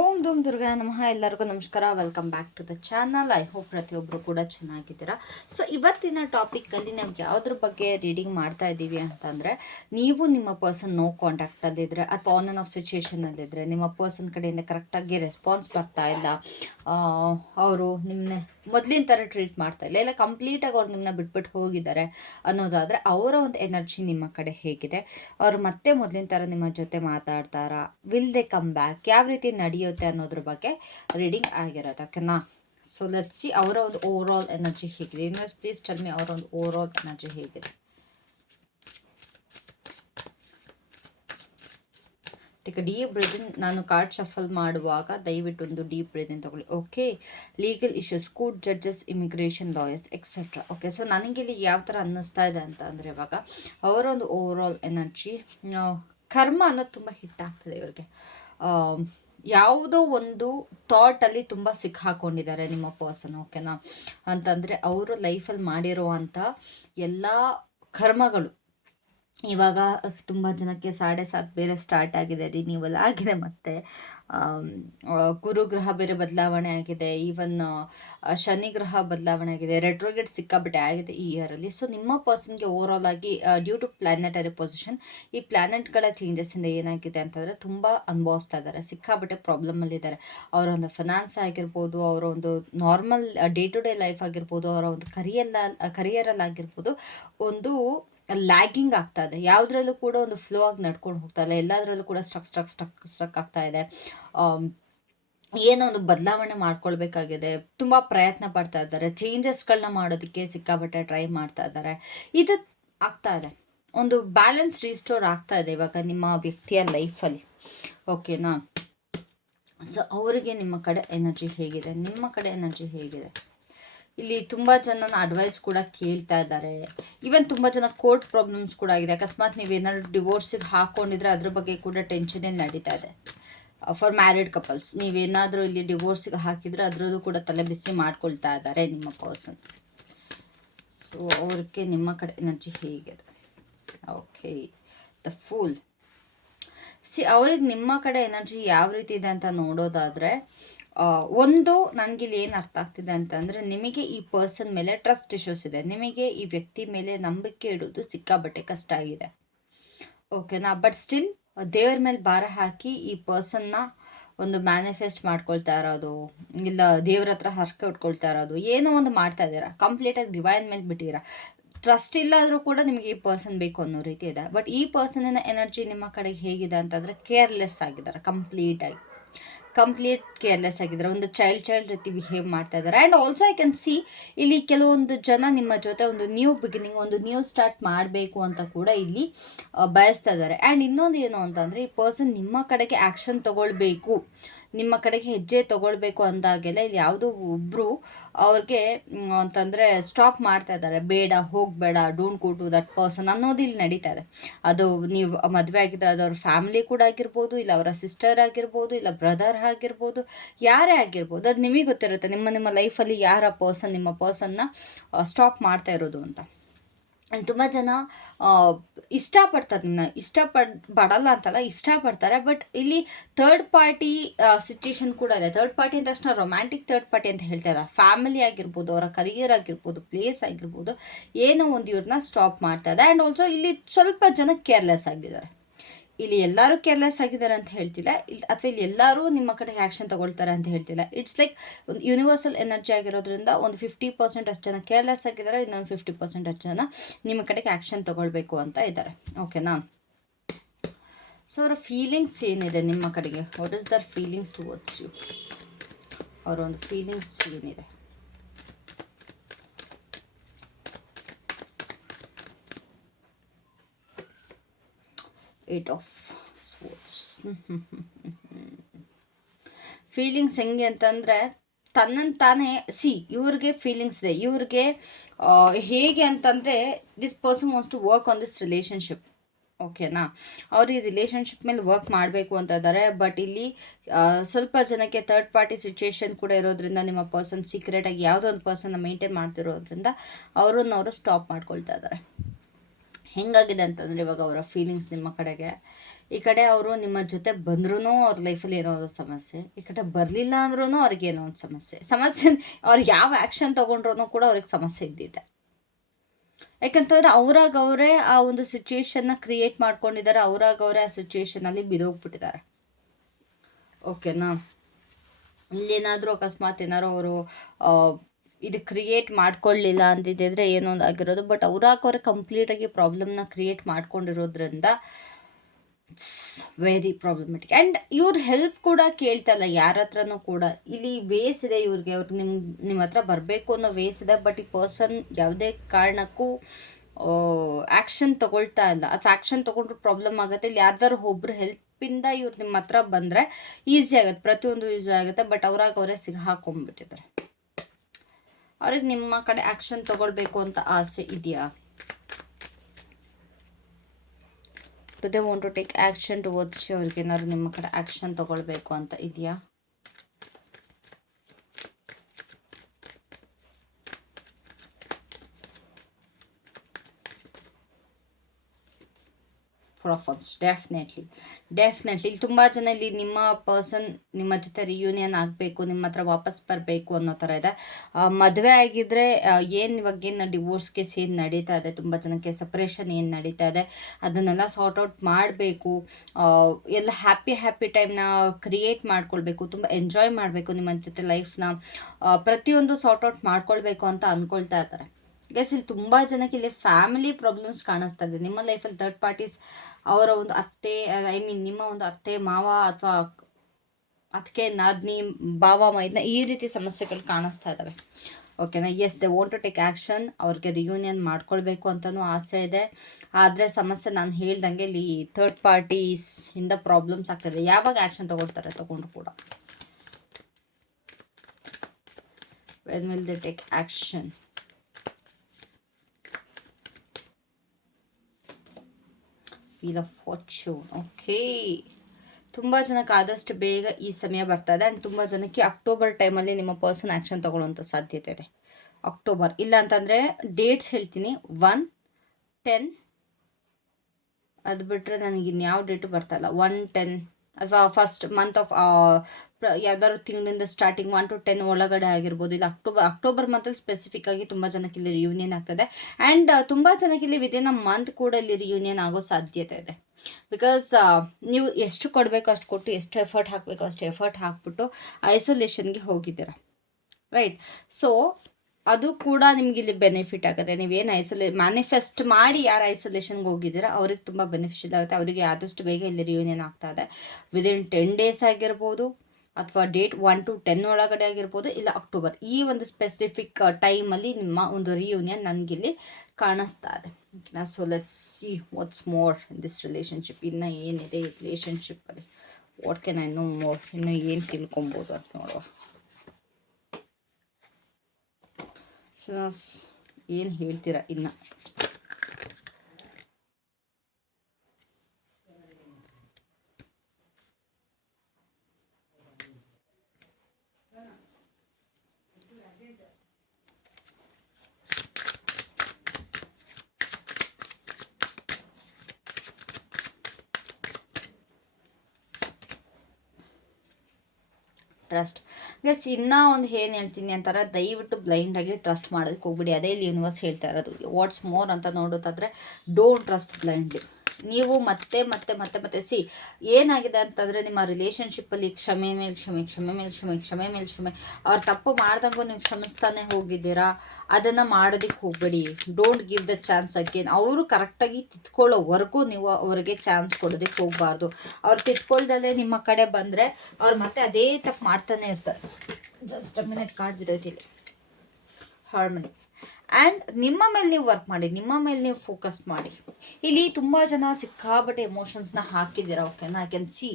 ಓಂ ಧೂಮ್ ದುರ್ಗಾ ನಮಃ. ಎಲ್ಲರಿಗೂ ನಮಸ್ಕಾರ. Welcome back to the channel. I hope ಪ್ರತಿಯೊಬ್ಬರು ಕೂಡ ಚೆನ್ನಾಗಿದ್ದೀರಾ. ಸೊ ಇವತ್ತಿನ ಟಾಪಿಕಲ್ಲಿ ನಾವು ಯಾವುದ್ರ ಬಗ್ಗೆ ರೀಡಿಂಗ್ ಮಾಡ್ತಾ ಇದ್ದೀವಿ ಅಂತಂದರೆ, ನೀವು ನಿಮ್ಮ ಪರ್ಸನ್ ನೋ ಕಾಂಟ್ಯಾಕ್ಟಲ್ಲಿದ್ದರೆ ಅಥವಾ ಆನ್ ಆ್ಯಂಡ್ ಆಫ್ ಸಿಚುಯೇಷನಲ್ಲಿದ್ದರೆ, ನಿಮ್ಮ ಪರ್ಸನ್ ಕಡೆಯಿಂದ ಕರೆಕ್ಟಾಗಿ ರೆಸ್ಪಾನ್ಸ್ ಬರ್ತಾ ಇಲ್ಲ, ಅವರು ನಿಮ್ಮನ್ನೇ ಮೊದಲಿನ ಥರ ಟ್ರೀಟ್ ಮಾಡ್ತಾ ಇಲ್ಲ ಕಂಪ್ಲೀಟಾಗಿ ಅವ್ರು ನಿಮ್ಮನ್ನ ಬಿಟ್ಬಿಟ್ಟು ಹೋಗಿದ್ದಾರೆ ಅನ್ನೋದಾದರೆ, ಅವರ ಒಂದು ಎನರ್ಜಿ ನಿಮ್ಮ ಕಡೆ ಹೇಗಿದೆ, ಅವರು ಮತ್ತೆ ಮೊದಲಿನ ಥರ ನಿಮ್ಮ ಜೊತೆ ಮಾತಾಡ್ತಾರಾ, ವಿಲ್ ದೇ ಕಮ್ ಬ್ಯಾಕ್, ಯಾವ ರೀತಿ ನಡೆಯುತ್ತೆ ಅನ್ನೋದ್ರ ಬಗ್ಗೆ ರೀಡಿಂಗ್ ಆಗಿರೋದು. ಓಕೆನಾ? ಸೊ ಲೆಟ್ಸ್ ಸಿ ಅವರ ಒಂದು ಓವರ್ ಆಲ್ ಎನರ್ಜಿ ಹೇಗಿದೆ. ಯೂನಿವರ್ಸ್ ಪ್ಲೀಸ್ ಟೆಲ್ ಮಿ ಅವರ ಒಂದು ಓವರ್ ಆಲ್ ಎನರ್ಜಿ ಹೇಗಿದೆ. Take deep breathing. ನಾನು ಕಾರ್ಡ್ ಶಫಲ್ ಮಾಡುವಾಗ ದಯವಿಟ್ಟು ಒಂದು ಡೀಪ್ ಬ್ರೀದಿಂಗ್ ತಗೊಳ್ಳಿ. Okay, legal issues, court judges, immigration lawyers etcetera. Okay, so ನನಗಿಲ್ಲಿ ಯಾವ ಥರ ಅನ್ನಿಸ್ತಾ ಇದೆ ಅಂತ ಅಂದರೆ, ಇವಾಗ ಅವರೊಂದು ಓವರ್ ಆಲ್ ಎನರ್ಜಿ ಕರ್ಮ ಅನ್ನೋದು ತುಂಬ ಹಿಟ್ ಆಗ್ತದೆ ಇವ್ರಿಗೆ. ಯಾವುದೋ ಒಂದು ಥಾಟಲ್ಲಿ ತುಂಬ ಸಿಕ್ಕಾಕೊಂಡಿದ್ದಾರೆ ನಿಮ್ಮ ಪರ್ಸನ್. ಓಕೆನಾ? ಅಂತಂದರೆ ಅವರು ಲೈಫಲ್ಲಿ ಮಾಡಿರುವಂಥ ಎಲ್ಲ ಕರ್ಮಗಳು ಇವಾಗ ತುಂಬ ಜನಕ್ಕೆ 7.5 ಬೇರೆ ಸ್ಟಾರ್ಟ್ ಆಗಿದೆ, ರಿನ್ಯೂವಲ್ ಆಗಿದೆ, ಮತ್ತು ಗುರುಗ್ರಹ ಬೇರೆ ಬದಲಾವಣೆ ಆಗಿದೆ, ಈವನ್ ಶನಿ ಗ್ರಹ ಬದಲಾವಣೆ ಆಗಿದೆ, ರೆಟ್ರೋಗೇಟ್ ಸಿಕ್ಕಾಬಿಟ್ಟೆ ಆಗಿದೆ ಈ ಇಯರಲ್ಲಿ. ಸೊ ನಿಮ್ಮ ಪರ್ಸನ್ಗೆ ಓವರ್ ಆಲ್ ಆಗಿ ಡ್ಯೂ ಟು ಪ್ಲಾನೆಟರಿ ಪೊಸಿಷನ್, ಈ ಪ್ಲಾನೆಟ್ಗಳ ಚೇಂಜಸ್ಸಿಂದ ಏನಾಗಿದೆ ಅಂತಂದರೆ ತುಂಬ ಅನುಭವಿಸ್ತಾ ಇದ್ದಾರೆ, ಸಿಕ್ಕಾಬಿಟ್ಟೆ ಪ್ರಾಬ್ಲಮಲ್ಲಿದ್ದಾರೆ. ಅವರ ಒಂದು ಫಿನಾನ್ಸ್ ಆಗಿರ್ಬೋದು, ಅವರ ಒಂದು normal day to day life ಆಗಿರ್ಬೋದು, ಅವರ ಒಂದು ಕರಿಯರಲ್ಲಿ ಆಗಿರ್ಬೋದು, ಒಂದು ಲ್ಯಾಗಿಂಗ್ ಆಗ್ತಾ ಇದೆ. ಯಾವುದ್ರಲ್ಲೂ ಕೂಡ ಒಂದು ಫ್ಲೋ ಆಗಿ ನಡ್ಕೊಂಡು ಹೋಗ್ತಾ ಇಲ್ಲ, ಎಲ್ಲದರಲ್ಲೂ ಕೂಡ ಸ್ಟ್ರಕ್ ಆಗ್ತಾ ಇದೆ. ಏನೋ ಒಂದು ಬದಲಾವಣೆ ಮಾಡ್ಕೊಳ್ಬೇಕಾಗಿದೆ, ತುಂಬ ಪ್ರಯತ್ನ ಪಡ್ತಾ ಇದ್ದಾರೆ, ಚೇಂಜಸ್ಗಳನ್ನ ಮಾಡೋದಕ್ಕೆ ಸಿಕ್ಕಾಬಟ್ಟೆ ಟ್ರೈ ಮಾಡ್ತಾ ಇದ್ದಾರೆ. ಇದು ಆಗ್ತಾ ಇದೆ, ಒಂದು ಬ್ಯಾಲೆನ್ಸ್ ರೀಸ್ಟೋರ್ ಆಗ್ತಾ ಇದೆ ಇವಾಗ ನಿಮ್ಮ ವ್ಯಕ್ತಿಯ ಲೈಫಲ್ಲಿ. ಓಕೆನಾ? ಸೊ ಅವರಿಗೆ ನಿಮ್ಮ ಕಡೆ ಎನರ್ಜಿ ಹೇಗಿದೆ, ನಿಮ್ಮ ಕಡೆ ಎನರ್ಜಿ ಹೇಗಿದೆ. ಇಲ್ಲಿ ತುಂಬ ಜನ ಅಡ್ವೈಸ್ ಕೂಡ ಕೇಳ್ತಾ ಇದ್ದಾರೆ. ಈವನ್ ತುಂಬ ಜನ ಕೋರ್ಟ್ ಪ್ರಾಬ್ಲಮ್ಸ್ ಕೂಡ ಆಗಿದೆ. ಅಕಸ್ಮಾತ್ ನೀವೇನಾದ್ರು ಡಿವೋರ್ಸಿಗೆ ಹಾಕ್ಕೊಂಡಿದ್ರೆ ಅದ್ರ ಬಗ್ಗೆ ಕೂಡ ಟೆನ್ಷನ್ನೇ ನಡೀತಾ ಇದೆ. ಫಾರ್ ಮ್ಯಾರಿಡ್ ಕಪಲ್ಸ್ ನೀವೇನಾದರೂ ಇಲ್ಲಿ ಡಿವೋರ್ಸಿಗೆ ಹಾಕಿದರೆ ಅದರಲ್ಲೂ ಕೂಡ ತಲೆ ಬಿಸಿ ಮಾಡ್ಕೊಳ್ತಾ ಇದ್ದಾರೆ ನಿಮ್ಮ ಪರ್ಸನ್. ಸೊ ಅವ್ರಿಗೆ ನಿಮ್ಮ ಕಡೆ ಎನರ್ಜಿ ಹೇಗಿದೆ. Okay, the pool. ಅವ್ರಿಗೆ ನಿಮ್ಮ ಕಡೆ ಎನರ್ಜಿ ಯಾವ ರೀತಿ ಇದೆ ಅಂತ ನೋಡೋದಾದರೆ, ಒಂದು ನನಗಿಲ್ಲಿ ಏನು ಅರ್ಥ ಆಗ್ತಿದೆ ಅಂತಂದರೆ, ನಿಮಗೆ ಈ ಪರ್ಸನ್ ಮೇಲೆ ಟ್ರಸ್ಟ್ ಇಶ್ಯೂಸ್ ಇದೆ, ನಿಮಗೆ ಈ ವ್ಯಕ್ತಿ ಮೇಲೆ ನಂಬಿಕೆ ಇಡೋದು ಸಿಕ್ಕಾಬಟ್ಟೆ ಕಷ್ಟ ಆಗಿದೆ. ಓಕೆನಾ? ಬಟ್ ಸ್ಟಿಲ್ ದೇವ್ರ ಮೇಲೆ ಭಾರ ಹಾಕಿ ಈ ಪರ್ಸನ್ನ ಒಂದು ಮ್ಯಾನಿಫೆಸ್ಟ್ ಮಾಡ್ಕೊಳ್ತಾ ಇರೋದು, ಇಲ್ಲ ದೇವ್ರ ಹತ್ರ ಹರಕೆ ಉಟ್ಕೊಳ್ತಾ ಇರೋದು, ಏನೋ ಒಂದು ಮಾಡ್ತಾ ಇದ್ದೀರಾ, ಕಂಪ್ಲೀಟಾಗಿ ಡಿವೈನ್ ಮೇಲೆ ಬಿಟ್ಟಿದ್ದೀರಾ. ಟ್ರಸ್ಟ್ ಇಲ್ಲಾದರೂ ಕೂಡ ನಿಮಗೆ ಈ ಪರ್ಸನ್ ಬೇಕು ಅನ್ನೋ ರೀತಿ ಇದೆ. ಬಟ್ ಈ ಪರ್ಸನಿನ ಎನರ್ಜಿ ನಿಮ್ಮ ಕಡೆಗೆ ಹೇಗಿದೆ ಅಂತಂದರೆ, ಕೇರ್ಲೆಸ್ ಆಗಿದ್ದಾರೆ, ಕಂಪ್ಲೀಟ್ ಕೇರ್ಲೆಸ್ ಆಗಿದ್ದಾರೆ, ಒಂದು ಚೈಲ್ಡ್ ರೀತಿ ಬಿಹೇವ್ ಮಾಡ್ತಾ ಇದ್ದಾರೆ. And also I can see ಇಲ್ಲಿ ಕೆಲವೊಂದು ಜನ ನಿಮ್ಮ ಜೊತೆ ಒಂದು ನ್ಯೂ ಬಿಗಿನಿಂಗ್, ಒಂದು ನ್ಯೂ ಸ್ಟಾರ್ಟ್ ಮಾಡಬೇಕು ಅಂತ ಕೂಡ ಇಲ್ಲಿ ಬಯಸ್ತಾ ಇದ್ದಾರೆ. ಆ್ಯಂಡ್ ಇನ್ನೊಂದು ಏನು ಅಂತಂದರೆ, ಈ ಪರ್ಸನ್ ನಿಮ್ಮ ಕಡೆಗೆ ಆ್ಯಕ್ಷನ್ ತೊಗೊಳ್ಬೇಕು, ನಿಮ್ಮ ಕಡೆಗೆ ಹೆಜ್ಜೆ ತೊಗೊಳ್ಬೇಕು ಅಂದಾಗೆಲ್ಲ ಇಲ್ಲಿ ಯಾವುದೋ ಒಬ್ಬರು ಅವ್ರಿಗೆ ಅಂತಂದರೆ ಸ್ಟಾಪ್ ಮಾಡ್ತಾ ಇದ್ದಾರೆ. ಬೇಡ, ಹೋಗಬೇಡ, don't go to that person ಅನ್ನೋದು ಇಲ್ಲಿ ನಡೀತಾ ಇದೆ. ಅದು ನೀವು ಮದುವೆ ಆಗಿದ್ರೆ ಅದು ಅವ್ರ ಫ್ಯಾಮಿಲಿ ಕೂಡ ಆಗಿರ್ಬೋದು, ಇಲ್ಲ ಅವರ ಸಿಸ್ಟರ್ ಆಗಿರ್ಬೋದು, ಇಲ್ಲ ಬ್ರದರ್ ಆಗಿರ್ಬೋದು, ಯಾರೇ ಆಗಿರ್ಬೋದು, ಅದು ನಿಮಗೆ ಗೊತ್ತಿರುತ್ತೆ ನಿಮ್ಮ ಲೈಫಲ್ಲಿ ಯಾರ ಪರ್ಸನ್ ನಿಮ್ಮ ಪರ್ಸನ್ನ ಸ್ಟಾಪ್ ಮಾಡ್ತಾ ಇರೋದು ಅಂತ. ತುಂಬ ಜನ ಇಷ್ಟಪಡ್ತಾರೆ, ನಿಮ್ಮನ್ನ ಪಡಲ್ಲ ಅಂತಲ್ಲ, ಇಷ್ಟಪಡ್ತಾರೆ. ಬಟ್ ಇಲ್ಲಿ ಥರ್ಡ್ ಪಾರ್ಟಿ ಸಿಚುಯೇಷನ್ ಕೂಡ ಇದೆ. ಥರ್ಡ್ ಪಾರ್ಟಿ ಅಂತ ತಕ್ಷಣ ರೊಮ್ಯಾಂಟಿಕ್ ಥರ್ಡ್ ಪಾರ್ಟಿ ಅಂತ ಹೇಳ್ತಾ ಇಲ್ಲ, ಫ್ಯಾಮಿಲಿ ಆಗಿರ್ಬೋದು, ಅವರ ಕರಿಯರ್ ಆಗಿರ್ಬೋದು, ಪ್ಲೇಸ್ ಆಗಿರ್ಬೋದು, ಏನೋ ಒಂದು ಇವ್ರನ್ನ ಸ್ಟಾಪ್ ಮಾಡ್ತಾ ಇದೆ. ಆ್ಯಂಡ್ ಆಲ್ಸೋ ಇಲ್ಲಿ ಸ್ವಲ್ಪ ಜನ ಕೇರ್ಲೆಸ್ ಆಗಿದ್ದಾರೆ. ಇಲ್ಲಿ ಎಲ್ಲರೂ ಕೇರ್ಲೆಸ್ ಆಗಿದ್ದಾರೆ ಅಂತ ಹೇಳ್ತಿಲ್ಲ, ಅಥವಾ ಇಲ್ಲಿ ಎಲ್ಲರೂ ನಿಮ್ಮ ಕಡೆಗೆ ಆ್ಯಕ್ಷನ್ ತಗೊಳ್ತಾರೆ ಅಂತ ಹೇಳ್ತಿಲ್ಲ. ಇಟ್ಸ್ ಲೈಕ್ ಒಂದು ಯೂನಿವರ್ಸಲ್ ಎನರ್ಜಿ ಆಗಿರೋದ್ರಿಂದ ಒಂದು 50% ಅಷ್ಟು ಜನ ಕೇರ್ಲೆಸ್ ಆಗಿದ್ದಾರೆ, ಇನ್ನೊಂದು 50% ಅಷ್ಟು ಜನ ನಿಮ್ಮ ಕಡೆಗೆ ಆ್ಯಕ್ಷನ್ ತಗೊಳ್ಬೇಕು ಅಂತ ಇದ್ದಾರೆ. ಓಕೆನಾ? ಸೊ ಅವರ ಫೀಲಿಂಗ್ಸ್ ಏನಿದೆ ನಿಮ್ಮ ಕಡೆಗೆ, what is their feelings towards you, ಅವರ ಒಂದು ಫೀಲಿಂಗ್ಸ್ ಏನಿದೆ. Eight of ಸ್ವೋರ್ಡ್ಸ್. ಫೀಲಿಂಗ್ಸ್ ಹೆಂಗೆ ಅಂತಂದರೆ, ತನ್ನನ್ನು ತಾನೇ ಇವ್ರಿಗೆ ಫೀಲಿಂಗ್ಸ್ ಇದೆ. ಇವ್ರಿಗೆ ಹೇಗೆ ಅಂತಂದರೆ, this person wants to work on this relationship. ಓಕೆನಾ? ಅವ್ರು ಈ ರಿಲೇಷನ್ಶಿಪ್ ಮೇಲೆ ವರ್ಕ್ ಮಾಡಬೇಕು ಅಂತ ಇದ್ದಾರೆ. ಬಟ್ ಇಲ್ಲಿ ಸ್ವಲ್ಪ ಜನಕ್ಕೆ ಥರ್ಡ್ ಪಾರ್ಟಿ ಸಿಚುಯೇಷನ್ ಕೂಡ ಇರೋದ್ರಿಂದ, ನಿಮ್ಮ ಪರ್ಸನ್ ಸೀಕ್ರೆಟಾಗಿ ಯಾವುದೋ ಒಂದು ಪರ್ಸನ್ನ ಮೇಂಟೈನ್ ಮಾಡ್ತಿರೋದ್ರಿಂದ ಅವರು ಸ್ಟಾಪ್ ಮಾಡ್ಕೊಳ್ತಾ ಇದ್ದಾರೆ. ಹೆಂಗಾಗಿದೆ ಅಂತಂದರೆ, ಇವಾಗ ಅವರ ಫೀಲಿಂಗ್ಸ್ ನಿಮ್ಮ ಕಡೆಗೆ ಈ ಕಡೆ ಅವರು ನಿಮ್ಮ ಜೊತೆ ಬಂದ್ರೂ ಅವ್ರ ಲೈಫಲ್ಲಿ ಏನೋ ಒಂದು ಸಮಸ್ಯೆ, ಈ ಕಡೆ ಬರಲಿಲ್ಲ ಅಂದ್ರೂ ಅವ್ರಿಗೆ ಏನೋ ಒಂದು ಸಮಸ್ಯೆ ಅವ್ರಿಗೆ ಯಾವ ಆ್ಯಕ್ಷನ್ ತೊಗೊಂಡ್ರೂ ಕೂಡ ಅವ್ರಿಗೆ ಸಮಸ್ಯೆ ಇದ್ದಿದೆ. ಯಾಕಂತಂದ್ರೆ ಅವರೇ ಆ ಒಂದು ಸಿಚುವೇಶನ್ನ ಕ್ರಿಯೇಟ್ ಮಾಡ್ಕೊಂಡಿದ್ದಾರೆ, ಅವರೇ ಆ ಸಿಚುವೇಶನಲ್ಲಿ ಬಿದೋಗ್ಬಿಟ್ಟಿದ್ದಾರೆ. ಓಕೆನಾ? ಇಲ್ಲೇನಾದರೂ ಅಕಸ್ಮಾತ್ ಏನಾದ್ರು ಅವರು ಇದು ಕ್ರಿಯೇಟ್ ಮಾಡ್ಕೊಳ್ಳಿಲ್ಲ ಅಂತಿದ್ದರೆ ಏನೋ ಒಂದು ಆಗಿರೋದು. ಬಟ್ ಅವರೇ ಕಂಪ್ಲೀಟಾಗಿ ಪ್ರಾಬ್ಲಮ್ನ ಕ್ರಿಯೇಟ್ ಮಾಡ್ಕೊಂಡಿರೋದ್ರಿಂದ ಇಟ್ಸ್ ವೆರಿ ಪ್ರಾಬ್ಲಮೆಟಿಕ್. ಆ್ಯಂಡ್ ಇವ್ರ ಹೆಲ್ಪ್ ಕೂಡ ಕೇಳ್ತಾ ಇಲ್ಲ ಯಾರ ಹತ್ರನೂ ಕೂಡ. ಇಲ್ಲಿ ವೇಸ್ ಇದೆ ಇವ್ರಿಗೆ, ಅವ್ರು ನಿಮ್ಮ ಹತ್ರ ಬರಬೇಕು ಅನ್ನೋ ವೇಸ್ ಇದೆ. ಬಟ್ ಈ ಪರ್ಸನ್ ಯಾವುದೇ ಕಾರಣಕ್ಕೂ ಆ್ಯಕ್ಷನ್ ತೊಗೊಳ್ತಾ ಇಲ್ಲ, ಅಥವಾ ಆ್ಯಕ್ಷನ್ ತೊಗೊಂಡ್ರು ಪ್ರಾಬ್ಲಮ್ ಆಗುತ್ತೆ. ಇಲ್ಲಿ ಯಾರ್ದಾರು ಒಬ್ರು ಹೆಲ್ಪಿಂದ ಇವ್ರು ನಿಮ್ಮ ಹತ್ರ ಬಂದರೆ ಈಸಿ ಆಗುತ್ತೆ, ಪ್ರತಿಯೊಂದು ಈಸಿ ಆಗುತ್ತೆ. ಬಟ್ ಅವರೇ ಸಿಗಾಕೊಂಡ್ಬಿಟ್ಟಿದ್ದಾರೆ. ಅವ್ರಿಗೆ ನಿಮ್ಮ ಕಡೆ ಆ್ಯಕ್ಷನ್ ತೊಗೊಳ್ಬೇಕು ಅಂತ ಆಸೆ ಇದೆಯಾ? Do they want to take action towards you? ಅವ್ರಿಗೆ ಏನಾದ್ರು ನಿಮ್ಮ ಕಡೆ ಆ್ಯಕ್ಷನ್ ತೊಗೊಳ್ಬೇಕು ಅಂತ ಇದೆಯಾ? ಪ್ರಾಫಿಟ್ಸ್ ಡೆಫಿನೆಟ್ಲಿ ಇಲ್ಲಿ ತುಂಬ ಜನ ಇಲ್ಲಿ ನಿಮ್ಮ ಪರ್ಸನ್ ನಿಮ್ಮ ಜೊತೆ ರಿಯೂನಿಯನ್ ಆಗಬೇಕು, ನಿಮ್ಮ ಹತ್ರ ವಾಪಸ್ ಬರಬೇಕು ಅನ್ನೋ ಥರ ಇದೆ. ಮದುವೆ ಆಗಿದ್ದರೆ ಇವಾಗೇನು ಡಿವೋರ್ಸ್ ಕೇಸ್ ಏನು ನಡೀತಾ ಇದೆ, ತುಂಬ ಜನಕ್ಕೆ ಸಪ್ರೇಷನ್ ಏನು ನಡೀತಾ ಇದೆ, ಅದನ್ನೆಲ್ಲ ಸಾರ್ಟ್ ಔಟ್ ಮಾಡಬೇಕು. ಎಲ್ಲ ಹ್ಯಾಪಿ ಟೈಮ್ನ ಕ್ರಿಯೇಟ್ ಮಾಡ್ಕೊಳ್ಬೇಕು, ತುಂಬ ಎಂಜಾಯ್ ಮಾಡಬೇಕು ನಿಮ್ಮ ಜೊತೆ ಲೈಫ್ನ, ಪ್ರತಿಯೊಂದು ಸಾರ್ಟ್ ಔಟ್ ಮಾಡ್ಕೊಳ್ಬೇಕು ಅಂತ ಅಂದ್ಕೊಳ್ತಾ ಇದ್ದಾರೆ. ಗೈಸ್ ಇಲ್ಲಿ ತುಂಬ ಜನಕ್ಕೆ ಇಲ್ಲಿ ಫ್ಯಾಮಿಲಿ ಪ್ರಾಬ್ಲಮ್ಸ್ ಕಾಣಿಸ್ತಾ ಇದೆ. ನಿಮ್ಮ ಲೈಫಲ್ಲಿ ಥರ್ಡ್ ಪಾರ್ಟೀಸ್ ಅವರ ಒಂದು ಅತ್ತೆ, ನಿಮ್ಮ ಒಂದು ಅತ್ತೆ ಮಾವ ಅಥವಾ ಅದಕ್ಕೆ ನಾದ್ನಿ ಭಾವ ಮೈದ್ನ ಈ ರೀತಿ ಸಮಸ್ಯೆಗಳು ಕಾಣಿಸ್ತಾ ಇದ್ದಾವೆ. ಓಕೆನಾ? Yes, they want to take action. ಅವ್ರಿಗೆ ರಿಯೂನಿಯನ್ ಮಾಡ್ಕೊಳ್ಬೇಕು ಅಂತಲೂ ಆಸೆ ಇದೆ. ಆದರೆ ಸಮಸ್ಯೆ ನಾನು ಹೇಳ್ದಂಗೆ ಇಲ್ಲಿ ಥರ್ಡ್ ಪಾರ್ಟೀಸ್ ಇಂದ ಪ್ರಾಬ್ಲಮ್ಸ್ ಆಗ್ತಾಯಿದೆ. ಯಾವಾಗ ಆ್ಯಕ್ಷನ್ ತೊಗೊಂಡ್ರು ಕೂಡ when will they take action? Wheel of fortune. Okay, ತುಂಬ ಜನಕ್ಕೆ ಆದಷ್ಟು ಬೇಗ ಈ ಸಮಯ ಬರ್ತಾ ಇದೆ. ಆ್ಯಂಡ್ ತುಂಬ ಜನಕ್ಕೆ ಅಕ್ಟೋಬರ್ ಟೈಮಲ್ಲಿ ನಿಮ್ಮ ಪರ್ಸನ್ ಆ್ಯಕ್ಷನ್ ತೊಗೊಳ್ಳೋಂಥ ಸಾಧ್ಯತೆ ಇದೆ. ಅಕ್ಟೋಬರ್ ಇಲ್ಲ ಅಂತಂದರೆ ಡೇಟ್ಸ್ ಹೇಳ್ತೀನಿ, 1, 10, ಅದು ಬಿಟ್ಟರೆ ನನಗೆ ಇನ್ಯಾವ ಡೇಟು ಬರ್ತಾಯಿಲ್ಲ. 1, 10 ಅಥವಾ ಫಸ್ಟ್ ಮಂತ್ ಆಫ್ ಯಾವ್ದಾದ್ರು ತಿಂಗಳಿಂದ ಸ್ಟಾರ್ಟಿಂಗ್ 1 to 10 ಒಳಗಡೆ ಆಗಿರ್ಬೋದು. ಇಲ್ಲ ಅಕ್ಟೋಬರ್ ಮಂತಲ್ಲಿ ಸ್ಪೆಸಿಫಿಕ್ ಆಗಿ ತುಂಬ ಜನಕ್ಕೆ ಇಲ್ಲಿ ರಿಯೂನಿಯನ್ ಆಗ್ತದೆ. ಆ್ಯಂಡ್ ತುಂಬ ಜನಕ್ಕೆ ಇಲ್ಲಿ ವಿದಿನ್ ಅ ಮಂತ್ ಕೂಡ ಇಲ್ಲಿ ರಿಯೂನಿಯನ್ ಆಗೋ ಸಾಧ್ಯತೆ ಇದೆ. ಬಿಕಾಸ್ ನೀವು ಎಷ್ಟು ಕೊಡಬೇಕು ಅಷ್ಟು ಕೊಟ್ಟು, ಎಷ್ಟು ಎಫರ್ಟ್ ಹಾಕಬೇಕು ಅಷ್ಟು ಎಫರ್ಟ್ ಹಾಕ್ಬಿಟ್ಟು ಐಸೋಲೇಷನ್ಗೆ ಹೋಗಿದ್ದೀರ, ರೈಟ್? ಸೊ ಅದು ಕೂಡ ನಿಮ್ಗೆ ಇಲ್ಲಿ ಬೆನಿಫಿಟ್ ಆಗುತ್ತೆ. ನೀವೇನು ಮ್ಯಾನಿಫೆಸ್ಟ್ ಮಾಡಿ ಯಾರು ಐಸೋಲೇಷನ್ಗೆ ಹೋಗಿದ್ದೀರಾ ಅವ್ರಿಗೆ ತುಂಬ ಬೆನಿಫಿಷಿಯಲ್ ಆಗುತ್ತೆ. ಅವರಿಗೆ ಆದಷ್ಟು ಬೇಗ ಇಲ್ಲಿ ರಿಯೂನಿಯನ್ ಆಗ್ತಾ ಇದೆ. ವಿದಿನ್ 10 days ಆಗಿರ್ಬೋದು, ಅಥವಾ ಡೇಟ್ 1 to 10 ಒಳಗಡೆ ಆಗಿರ್ಬೋದು, ಇಲ್ಲ ಅಕ್ಟೋಬರ್, ಈ ಒಂದು ಸ್ಪೆಸಿಫಿಕ್ ಟೈಮಲ್ಲಿ ನಿಮ್ಮ ಒಂದು ರಿಯೂನಿಯನ್ ನನಗಿಲ್ಲಿ ಕಾಣಿಸ್ತಾ ಇದೆ. So let's see what's more in this relationship. ಇನ್ನು ಏನಿದೆ ಈ ರಿಲೇಷನ್ಶಿಪ್ಪಲ್ಲಿ, what can I know more, ಇನ್ನು ಏನು ತಿಳ್ಕೊಬೋದು ಅಂತ ನೋಡುವ. ಸೊ ಏನು ಹೇಳ್ತೀರಾ ಇನ್ನು? ಟ್ರಸ್ಟ್ ಗೈಸ್, ಇನ್ನೂ ಒಂದು ಏನು ಹೇಳ್ತೀನಿ ಅಂತಾರೆ, ದಯವಿಟ್ಟು ಬ್ಲೈಂಡಾಗಿ ಟ್ರಸ್ಟ್ ಮಾಡೋದಕ್ಕೆ ಹೋಗ್ಬಿಡಿ. ಅದೇ ಇಲ್ಲಿ ಯೂನಿವರ್ಸ್ ಹೇಳ್ತಾ ಇರೋದು. ವಾಟ್ಸ್ ಮೋರ್ ಅಂತ ನೋಡೋದಾದರೆ ಡೋಂಟ್ ಟ್ರಸ್ಟ್ ಬ್ಲೈಂಡ್ಲಿ. ನೀವು ಮತ್ತೆ ಸಿ ಏನಾಗಿದೆ ಅಂತಂದರೆ, ನಿಮ್ಮ ರಿಲೇಷನ್ಶಿಪ್ಪಲ್ಲಿ ಕ್ಷಮೆ ಮೇಲೆ ಕ್ಷಮೆ ಅವ್ರು ತಪ್ಪು ಮಾಡ್ದಂಗೂ ನೀವು ಕ್ಷಮಿಸ್ತಾನೆ ಹೋಗಿದ್ದೀರಾ. ಅದನ್ನು ಮಾಡೋದಕ್ಕೆ ಹೋಗಬೇಡಿ. Don't give the chance again. ಅವರು ಕರೆಕ್ಟಾಗಿ ತಿದ್ಕೊಳ್ಳೋವರೆಗೂ ನೀವು ಅವರಿಗೆ ಚಾನ್ಸ್ ಕೊಡೋದಕ್ಕೆ ಹೋಗಬಾರ್ದು. ಅವ್ರು ತಿದ್ಕೊಳ್ದಲ್ಲೇ ನಿಮ್ಮ ಕಡೆ ಬಂದರೆ ಅವ್ರು ಮತ್ತೆ ಅದೇ ತಪ್ಪು ಮಾಡ್ತಾನೆ ಇರ್ತಾರೆ. ಜಸ್ಟ್ ಅ ಮಿನಿಟ್, ಕಾರ್ಡ್ ಬಿದ್ದೋಯ್ತಿಲ್ಲಿ. ಹಾರ್ಮನಿ. ಆ್ಯಂಡ್ ನಿಮ್ಮ ಮೇಲೆ ನೀವು ವರ್ಕ್ ಮಾಡಿ, ನಿಮ್ಮ ಮೇಲೆ ನೀವು ಫೋಕಸ್ ಮಾಡಿ. ಇಲ್ಲಿ ತುಂಬ ಜನ ಸಿಕ್ಕಾಬಟ್ಟೆ ಎಮೋಷನ್ಸ್ನ ಹಾಕಿದ್ದೀರಾ. ಓಕೆನಾ? ಐ ಕ್ಯಾನ್ ಸಿ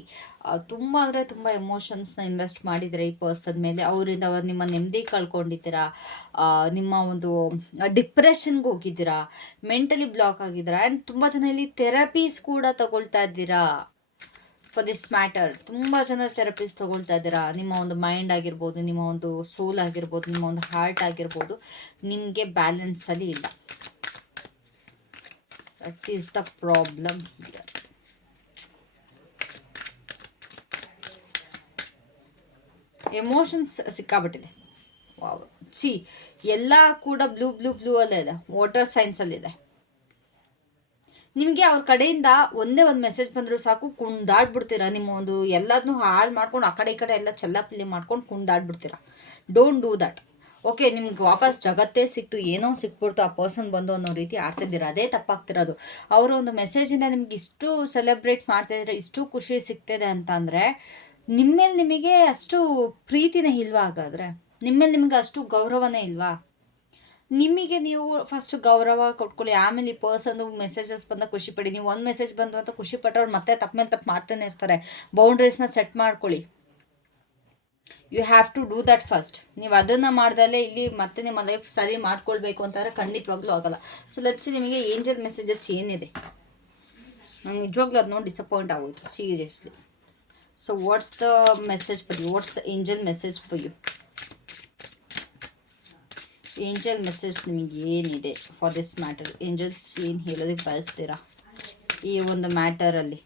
ತುಂಬ ಅಂದರೆ ತುಂಬ ಎಮೋಷನ್ಸ್ನ ಇನ್ವೆಸ್ಟ್ ಮಾಡಿದ್ದೀರಾ ಈ ಪರ್ಸನ್ ಮೇಲೆ. ಅವರಿಂದ ನಿಮ್ಮ ನೆಮ್ಮದಿ ಕಳ್ಕೊಂಡಿದ್ದೀರಾ, ನಿಮ್ಮ ಒಂದು ಡಿಪ್ರೆಷನ್ಗೆ ಹೋಗಿದ್ದೀರಾ, ಮೆಂಟಲಿ ಬ್ಲಾಕ್ ಆಗಿದ್ದೀರಾ. ಆ್ಯಂಡ್ ತುಂಬ ಜನ ಇಲ್ಲಿ ಥೆರಪೀಸ್ ಕೂಡ ತಗೊಳ್ತಾ ಇದ್ದೀರಾ. ಫಾರ್ ದಿಸ್ ಮ್ಯಾಟರ್ ತುಂಬ ಜನ ಥೆರಪೀಸ್ ತೊಗೊಳ್ತಾ ಇದ್ದೀರಾ. ನಿಮ್ಮ ಒಂದು ಮೈಂಡ್ ಆಗಿರ್ಬೋದು, ನಿಮ್ಮ ಒಂದು ಸೋಲ್ ಆಗಿರ್ಬೋದು, ನಿಮ್ಮ ಒಂದು ಹಾರ್ಟ್ ಆಗಿರ್ಬೋದು, ನಿಮಗೆ ಬ್ಯಾಲೆನ್ಸಲ್ಲಿ ಇಲ್ಲ. That is the problem here. Emotions ಸಿಕ್ಕಾಬಿಟ್ಟಿದೆ. ವಾವ್, ಸಿ ಎಲ್ಲ ಕೂಡ ಬ್ಲೂ ಬ್ಲೂ ಬ್ಲೂ ಅಲ್ಲೇ ಇದೆ, ವಾಟರ್ ಸೈನ್ಸಲ್ಲಿದೆ. ನಿಮಗೆ ಅವ್ರ ಕಡೆಯಿಂದ ಒಂದೇ ಒಂದು ಮೆಸೇಜ್ ಬಂದರೂ ಸಾಕು ಕುಣ್ದಾಡ್ಬಿಡ್ತೀರಾ. ನಿಮ್ಮ ಒಂದು ಎಲ್ಲದನ್ನೂ ಹಾಳು ಮಾಡ್ಕೊಂಡು ಆ ಕಡೆ ಈ ಕಡೆ ಎಲ್ಲ ಚೆಲ್ಲಾಪಿಲ್ಲಿ ಮಾಡ್ಕೊಂಡು ಕುಣ್ದಾಡ್ಬಿಡ್ತೀರಾ. Don't do that. ಓಕೆ, ನಿಮ್ಗೆ ವಾಪಸ್ ಜಗತ್ತೇ ಸಿಕ್ತು, ಏನೋ ಸಿಕ್ಬಿಡ್ತು, ಆ ಪರ್ಸನ್ ಬಂದು ಅನ್ನೋ ರೀತಿ ಆಡ್ತಿದ್ದೀರಾ. ಅದೇ ತಪ್ಪಾಗ್ತಿರೋದು. ಅವರ ಒಂದು ಮೆಸೇಜಿಂದ ನಿಮ್ಗೆ ಇಷ್ಟು ಸೆಲೆಬ್ರೇಟ್ ಮಾಡ್ತಾಯಿದ್ರೆ, ಇಷ್ಟು ಖುಷಿ ಸಿಗ್ತಿದೆ ಅಂತಂದರೆ ನಿಮ್ಮೇಲೆ ನಿಮಗೆ ಅಷ್ಟು ಪ್ರೀತಿನೇ ಇಲ್ವಾ? ಹಾಗಾದರೆ ನಿಮ್ಮೇಲೆ ನಿಮಗೆ ಅಷ್ಟು ಗೌರವನೇ ಇಲ್ವಾ? ನಿಮಗೆ ನೀವು ಫಸ್ಟ್ ಗೌರವ ಕೊಟ್ಕೊಳ್ಳಿ, ಆಮೇಲೆ ಈ ಪರ್ಸನ್ದು ಮೆಸೇಜಸ್ ಬಂದಾಗ ಖುಷಿ ಪಡಿ. ನೀವು ಒಂದು ಮೆಸೇಜ್ ಬಂದು ಅಂತ ಖುಷಿ ಪಟ್ಟವ್ರು ಮತ್ತೆ ತಪ್ಪ ಮೇಲೆ ತಪ್ಪು ಮಾಡ್ತಾನೆ ಇರ್ತಾರೆ. ಬೌಂಡ್ರೀಸ್ನ ಸೆಟ್ ಮಾಡ್ಕೊಳ್ಳಿ. You have to do that first. ನೀವು ಅದನ್ನು ಮಾಡ್ದಲ್ಲೇ ಇಲ್ಲಿ ಮತ್ತೆ ನಿಮ್ಮ ಲೈಫ್ ಸರಿ ಮಾಡ್ಕೊಳ್ಬೇಕು ಅಂತಂದರೆ ಖಂಡಿತವಾಗ್ಲೂ ಆಗಲ್ಲ. ಸೊ ಲೆಟ್ಸ್ ನಿಮಗೆ ಏಂಜಲ್ ಮೆಸೇಜಸ್ ಏನಿದೆ. ನಂಗೆ ನಿಜವಾಗ್ಲೂ ಅದು ನೋಡಿ ಡಿಸಪಾಯಿಂಟ್ ಆಗೋಯ್ತು, seriously. So what's the message for you? What's the angel message for you? Angel message ನಿಮಗೆ ಏನಿದೆ ಫಾರ್ ದಿಸ್ ಮ್ಯಾಟರ್? ಏಂಜಲ್ಸ್ ಏನು ಹೇಳೋದಕ್ಕೆ ಬಯಸ್ತೀರಾ ಈ ಒಂದು ಮ್ಯಾಟರಲ್ಲಿ?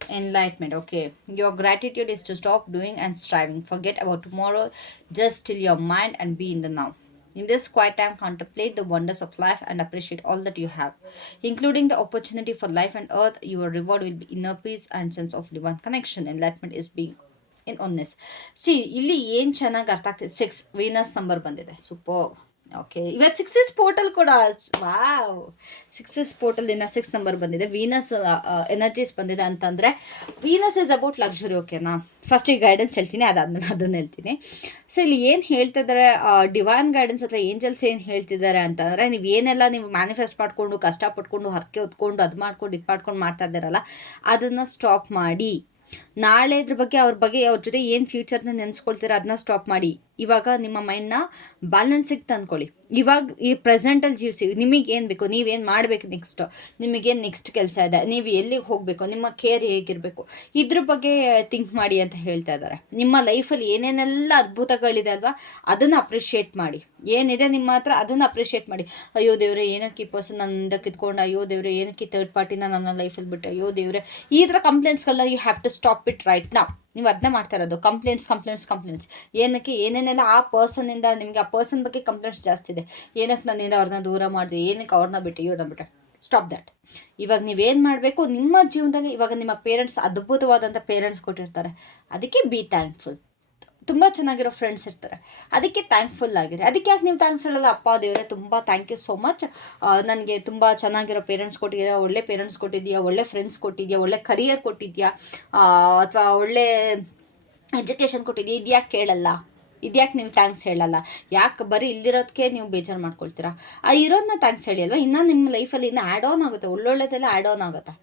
Enlightenment. Okay, your gratitude is to stop doing and striving. Forget about tomorrow, just still your mind and be in the now. In this quiet time, contemplate the wonders of life and appreciate all that you have, including the opportunity for life and earth. Your reward will be inner peace and sense of divine connection. Enlightenment is being in oneness. See, ಇಲ್ಲಿ ಏನು ಚೆನ್ನಾಗಿ ಅರ್ಥ ಆಗ್ತಿದೆ, 6 Venus number ಬಂದಿದೆ. Super. Okay, ಇವತ್ತು 6 portal ಕೂಡ, wow, 6 ಪೋರ್ಟಲಿಂದ 6 number ಬಂದಿದೆ. Venus energies ಬಂದಿದೆ ಅಂತಂದರೆ ವೀನಸ್ ಇಸ್ ಅಬೌಟ್ ಲಕ್ಸುರಿ. ಓಕೆನಾ? ಫಸ್ಟ್ ಈ ಗೈಡೆನ್ಸ್ ಹೇಳ್ತೀನಿ, ಅದಾದಮೇಲೆ ಅದನ್ನು ಹೇಳ್ತೀನಿ. ಸೊ ಇಲ್ಲಿ ಏನು ಹೇಳ್ತಿದ್ದಾರೆ, ಡಿವೈನ್ ಗೈಡೆನ್ಸ್ ಅಥವಾ ಏಂಜಲ್ಸ್ ಏನು ಹೇಳ್ತಿದ್ದಾರೆ ಅಂತಂದರೆ, ನೀವು ಏನೆಲ್ಲ ನೀವು ಮ್ಯಾನಿಫೆಸ್ಟ್ ಮಾಡಿಕೊಂಡು ಕಷ್ಟಪಟ್ಕೊಂಡು ಹರಕೆ ಹೊತ್ಕೊಂಡು ಅದು ಮಾಡ್ಕೊಂಡು ಇದು ಮಾಡ್ಕೊಂಡು ಮಾಡ್ತಾ ಇದ್ದಾರಲ್ಲ, ಅದನ್ನು ಸ್ಟಾಪ್ ಮಾಡಿ. ನಾಳೆ ಇದ್ರ ಬಗ್ಗೆ ಅವ್ರ ಜೊತೆ ಏನು ಫ್ಯೂಚರ್ನ ನೆನೆಸ್ಕೊಳ್ತೀರಾ ಅದನ್ನ ಸ್ಟಾಪ್ ಮಾಡಿ. ಇವಾಗ ನಿಮ್ಮ ಮೈಂಡ್ನ ಬ್ಯಾಲೆನ್ಸಿಗೆ ತಂದ್ಕೊಳ್ಳಿ. ಇವಾಗ ಈ ಪ್ರೆಸೆಂಟಲ್ಲಿ ಜೀವಿಸಿ. ನಿಮಗೇನು ಬೇಕು, ನೀವೇನು ಮಾಡಬೇಕು ನೆಕ್ಸ್ಟು, ನಿಮಗೇನು ನೆಕ್ಸ್ಟ್ ಕೆಲಸ ಇದೆ, ನೀವು ಎಲ್ಲಿಗೆ ಹೋಗಬೇಕು, ನಿಮ್ಮ ಕೇರ್ ಹೇಗಿರಬೇಕು, ಇದ್ರ ಬಗ್ಗೆ ಥಿಂಕ್ ಮಾಡಿ ಅಂತ ಹೇಳ್ತಾ ಇದ್ದಾರೆ. ನಿಮ್ಮ ಲೈಫಲ್ಲಿ ಏನೇನೆಲ್ಲ ಅದ್ಭುತಗಳಿದೆ ಅಲ್ವಾ, ಅದನ್ನು ಅಪ್ರಿಷಿಯೇಟ್ ಮಾಡಿ. ಏನಿದೆ ನಿಮ್ಮ ಹತ್ರ ಅದನ್ನು ಅಪ್ರಿಷಿಯೇಟ್ ಮಾಡಿ. ಅಯ್ಯೋ ದೇವ್ರೆ, ಏನಕ್ಕೆ ಈ ಪರ್ಸನ್ ನನ್ನಿಂದ ಕಿತ್ಕೊಂಡು, ಅಯ್ಯೋ ದೇವ್ರೆ ಏನಕ್ಕೆ ಥರ್ಡ್ ಪಾರ್ಟಿನ ನನ್ನ ಲೈಫಲ್ಲಿ ಬಿಟ್ಟು, ಅಯ್ಯೋ ದೇವ್ರೆ, ಈ ಥರ ಕಂಪ್ಲೇಂಟ್ಸ್ಗಳನ್ನ you have to stop it right now. ನೀವು ಅದನ್ನ ಮಾಡ್ತಾ ಇರೋದು, ಕಂಪ್ಲೇಂಟ್ಸ್. ಏನಕ್ಕೆ ಏನೇನೆಲ್ಲ ಆ ಪರ್ಸನ್ನಿಂದ ನಿಮಗೆ, ಆ ಪರ್ಸನ್ ಬಗ್ಗೆ ಕಂಪ್ಲೇಂಟ್ಸ್ ಜಾಸ್ತಿ ಇದೆ. ಏನಕ್ಕೆ ನನ್ನಿಂದ ಅವ್ರನ್ನ ದೂರ ಮಾಡಿದೆ, ಏನಕ್ಕೆ ಅವ್ರನ್ನ ಬಿಟ್ಟು ಇವ್ರನ್ನ ಬಿಟ್ಟೆ. Stop that. ಇವಾಗ ನೀವೇನು ಮಾಡಬೇಕು, ನಿಮ್ಮ ಜೀವನದಲ್ಲಿ ಇವಾಗ ನಿಮ್ಮ ಪೇರೆಂಟ್ಸ್ ಅದ್ಭುತವಾದಂಥ ಪೇರೆಂಟ್ಸ್ ಕೊಟ್ಟಿರ್ತಾರೆ, ಅದಕ್ಕೆ ಬಿ ಥ್ಯಾಂಕ್ಫುಲ್. ತುಂಬ ಚೆನ್ನಾಗಿರೋ ಫ್ರೆಂಡ್ಸ್ ಇರ್ತಾರೆ, ಅದಕ್ಕೆ ಥ್ಯಾಂಕ್ಫುಲ್ ಆಗಿರಿ. ಅದಕ್ಕೆ ಯಾಕೆ ನೀವು ಥ್ಯಾಂಕ್ಸ್ ಹೇಳಲ್ಲ? ಅಪ್ಪ ದೇವರೇ ತುಂಬ ಥ್ಯಾಂಕ್ ಯು ಸೋ ಮಚ್, ನನಗೆ ತುಂಬ ಚೆನ್ನಾಗಿರೋ ಪೇರೆಂಟ್ಸ್ ಕೊಟ್ಟಿದ್ದೀರಾ, ಒಳ್ಳೆ ಪೇರೆಂಟ್ಸ್ ಕೊಟ್ಟಿದ್ದೀಯಾ, ಒಳ್ಳೆ ಫ್ರೆಂಡ್ಸ್ ಕೊಟ್ಟಿದ್ಯಾ, ಒಳ್ಳೆ ಕರಿಯರ್ ಕೊಟ್ಟಿದ್ಯಾ, ಅಥವಾ ಒಳ್ಳೆ ಎಜುಕೇಷನ್ ಕೊಟ್ಟಿದ್ಯಾ. ಇದ್ಯಾಕೆ ಕೇಳಲ್ಲ? ಇದ್ಯಾಕೆ ನೀವು ಥ್ಯಾಂಕ್ಸ್ ಹೇಳಲ್ಲ? ಯಾಕೆ ಬರೀ ಇಲ್ದಿರೋದಕ್ಕೆ ನೀವು ಬೇಜಾರು ಮಾಡ್ಕೊಳ್ತೀರಾ? ಇರೋದನ್ನ ಥ್ಯಾಂಕ್ಸ್ ಹೇಳಿ ಅಲ್ವಾ. ಇನ್ನು ನಿಮ್ಮ ಲೈಫಲ್ಲಿ ಇನ್ನು ಆ್ಯಡ್ ಆನ್ ಆಗುತ್ತೆ, ಒಳ್ಳೊಳ್ಳೆದೆಲ್ಲ ಆ್ಯಡ್ ಆನ್ ಆಗುತ್ತೆ.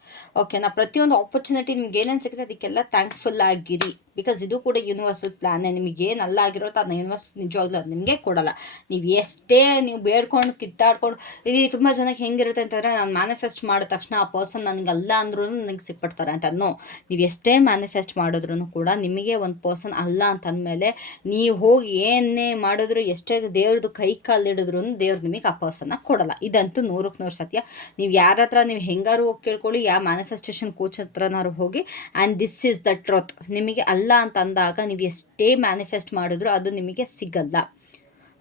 ಓಕೆನಾ? ಪ್ರತಿಯೊಂದು ಆಪರ್ಚುನಿಟಿ ನಿಮ್ಗೆ ಏನೇನು ಸಿಗುತ್ತೆ ಅದಕ್ಕೆಲ್ಲ ಥ್ಯಾಂಕ್ಫುಲ್ ಆಗಿರಿ. ಬಿಕಾಸ್ ಇದು ಕೂಡ ಯೂನಿವರ್ಸಲ್ ಪ್ಲ್ಯಾನೇ. ನಿಮಗೇನು ಅಲ್ಲ ಆಗಿರೋದು ಅದನ್ನ ಯೂನಿವರ್ಸ್ ನಿಜವಾಗ್ಲೂ ಅದು ನಿಮಗೆ ಕೊಡಲ್ಲ. ನೀವು ಎಷ್ಟೇ ನೀವು ಬೇಡ್ಕೊಂಡು ಕಿತ್ತಾಡ್ಕೊಂಡು, ಇದು ತುಂಬ ಜನಕ್ಕೆ ಹೆಂಗಿರುತ್ತೆ ಅಂತಂದರೆ, ನಾನು ಮ್ಯಾನಿಫೆಸ್ಟ್ ಮಾಡಿದ ತಕ್ಷಣ ಆ ಪರ್ಸನ್ ನನಗೆ ಅಲ್ಲ ಅಂದ್ರೂ ನನಗೆ ಸಿಕ್ಬಿಡ್ತಾರೆ ಅಂತ. ಅನ್ನೋ, ನೀವು ಎಷ್ಟೇ ಮ್ಯಾನಿಫೆಸ್ಟ್ ಮಾಡಿದ್ರೂ ಕೂಡ ನಿಮಗೆ ಒಂದು ಪರ್ಸನ್ ಅಲ್ಲ ಅಂತಂದಮೇಲೆ ನೀವು ಹೋಗಿ ಏನೇ ಮಾಡಿದ್ರು, ಎಷ್ಟೇ ದೇವ್ರದ್ದು ಕೈ ಕಾಲಿಡಿದ್ರು ದೇವ್ರು ನಿಮಗೆ ಆ ಪರ್ಸನ್ನ ಕೊಡಲ್ಲ. ಇದಂತೂ 100ಕ್ಕೆ 100 ಸತ್ಯ. ನೀವು ಯಾರ ಹತ್ರ ನೀವು ಹೆಂಗಾರು ಹೋಗಿ ಕೇಳ್ಕೊಳ್ಳಿ, ಯಾವ ಮ್ಯಾನಿಫೆಸ್ಟೇಷನ್ ಕೋಚ್ ಹತ್ರನಾರು ಹೋಗಿ, and this is the truth. ನಿಮಗೆ ಅಲ್ಲ ಅಂತ ಅಂದಾಗ ನೀವು ಎಷ್ಟೇ ಮ್ಯಾನಿಫೆಸ್ಟ್ ಮಾಡಿದ್ರು ಅದು ನಿಮಗೆ ಸಿಗಲ್ಲ.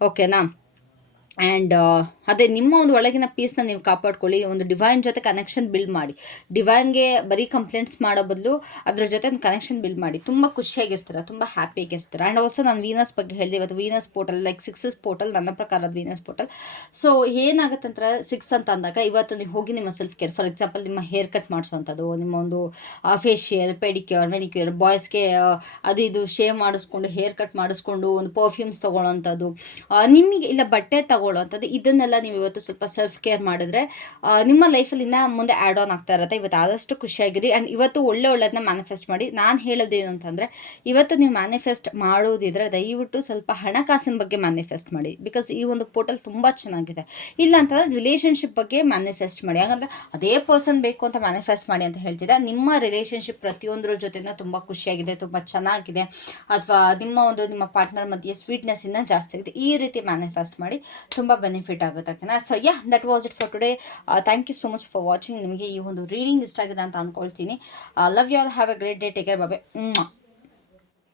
ಓಕೆನಾ? ಆ್ಯಂಡ್ ಅದೇ ನಿಮ್ಮ ಒಂದು ಒಳಗಿನ ಪೀಸ್ನ ನೀವು ಕಾಪಾಡ್ಕೊಳ್ಳಿ. ಒಂದು ಡಿವೈನ್ ಜೊತೆ ಕನೆಕ್ಷನ್ ಬಿಲ್ಡ್ ಮಾಡಿ. ಡಿವೈನ್ಗೆ ಬರೀ ಕಂಪ್ಲೇಂಟ್ಸ್ ಮಾಡೋ ಬದಲು ಅದ್ರ ಜೊತೆ ಒಂದು ಕನೆಕ್ಷನ್ ಬಿಲ್ಡ್ ಮಾಡಿ. ತುಂಬ ಖುಷಿಯಾಗಿರ್ತೀರ, ತುಂಬ ಹ್ಯಾಪಿಯಾಗಿರ್ತೀರ. ಆ್ಯಂಡ್ ಆಲ್ಸೋ ನಾನು ವೀನಸ್ ಬಗ್ಗೆ ಹೇಳಿದೆ ಇವತ್ತು. ವೀನಸ್ ಪೋರ್ಟಲ್ ಲೈಕ್ 6 ಪೋರ್ಟಲ್, ನನ್ನ ಪ್ರಕಾರದ ವೀನಸ್ ಪೋರ್ಟಲ್. ಸೊ ಏನಾಗುತ್ತೆ ಅಂತಾರೆ 6 ಅಂತ ಅಂದಾಗ, ಇವತ್ತು ನೀವು ಹೋಗಿ ನಿಮ್ಮ ಸೆಲ್ಫ್ ಕೇರ್, ಫಾರ್ ಎಕ್ಸಾಂಪಲ್ ನಿಮ್ಮ ಹೇರ್ ಕಟ್ ಮಾಡಿಸೋವಂಥದ್ದು, ನಿಮ್ಮ ಒಂದು ಫೇಶಿಯಲ್, ಪೆಡಿಕ್ಯೂರ್, ಮೆನಿಕ್ಯೂರ್, ಬಾಯ್ಸ್ಗೆ ಅದು ಇದು ಶೇವ್ ಮಾಡಿಸ್ಕೊಂಡು, ಹೇರ್ ಕಟ್ ಮಾಡಿಸ್ಕೊಂಡು, ಒಂದು ಪರ್ಫ್ಯೂಮ್ಸ್ ತೊಗೊಳ್ಳೋವಂಥದ್ದು, ನಿಮಗೆ ಇಲ್ಲ ಬಟ್ಟೆ ತಗೊಳ್ಳೋವಂಥದ್ದು, ಇದನ್ನೆಲ್ಲ ನೀವು ಇವತ್ತು ಸ್ವಲ್ಪ ಸೆಲ್ಫ್ ಕೇರ್ ಮಾಡಿದ್ರೆ ನಿಮ್ಮ ಲೈಫಲ್ಲಿ ಇನ್ನೂ ಮುಂದೆ ಆ್ಯಡ್ ಆನ್ ಆಗ್ತಾ ಇರುತ್ತೆ. ಇವತ್ತು ಆದಷ್ಟು ಖುಷಿಯಾಗಿರಿ. ಆ್ಯಂಡ್ ಇವತ್ತು ಒಳ್ಳೊಳ್ಳೆದನ್ನ ಮ್ಯಾನಿಫೆಸ್ಟ್ ಮಾಡಿ. ನಾನು ಹೇಳೋದೇನು ಅಂತಂದರೆ, ಇವತ್ತು ನೀವು ಮ್ಯಾನಿಫೆಸ್ಟ್ ಮಾಡೋದಿದ್ರೆ ದಯವಿಟ್ಟು ಸ್ವಲ್ಪ ಹಣಕಾಸಿನ ಬಗ್ಗೆ ಮ್ಯಾನಿಫೆಸ್ಟ್ ಮಾಡಿ. ಬಿಕಾಸ್ ಈ ಒಂದು ಪೋರ್ಟಲ್ ತುಂಬ ಚೆನ್ನಾಗಿದೆ. ಇಲ್ಲ ಅಂತಂದರೆ ರಿಲೇಷನ್ಶಿಪ್ ಬಗ್ಗೆ ಮ್ಯಾನಿಫೆಸ್ಟ್ ಮಾಡಿ. ಹಾಗಂದರೆ ಅದೇ ಪರ್ಸನ್ ಬೇಕು ಅಂತ ಮ್ಯಾನಿಫೆಸ್ಟ್ ಮಾಡಿ ಅಂತ ಹೇಳ್ತಿದ್ದೆ. ನಿಮ್ಮ ರಿಲೇಷನ್ಶಿಪ್ ಪ್ರತಿಯೊಂದರ ಜೊತೆನ ತುಂಬ ಖುಷಿಯಾಗಿದೆ, ತುಂಬ ಚೆನ್ನಾಗಿದೆ, ಅಥವಾ ನಿಮ್ಮ ಪಾರ್ಟ್ನರ್ ಮಧ್ಯೆ ಸ್ವೀಟ್ನೆಸ್ ಇನ್ನೂ ಜಾಸ್ತಿ ಆಗಿದೆ, ಈ ರೀತಿ ಮ್ಯಾನಿಫೆಸ್ಟ್ ಮಾಡಿ. ತುಂಬ ಬೆನಿಫಿಟ್ ಆಗುತ್ತೆ. ಓಕೆನಾ? So that was it for today. Thank you so much for watching. ನಿಮಗೆ ಈ ಒಂದು ರೀಡಿಂಗ್ ಇಷ್ಟ ಆಗಿದೆ ಅಂತ ಅಂದ್ಕೊಳ್ತೀನಿ. Love you all. Have a great day. Take care. Bye.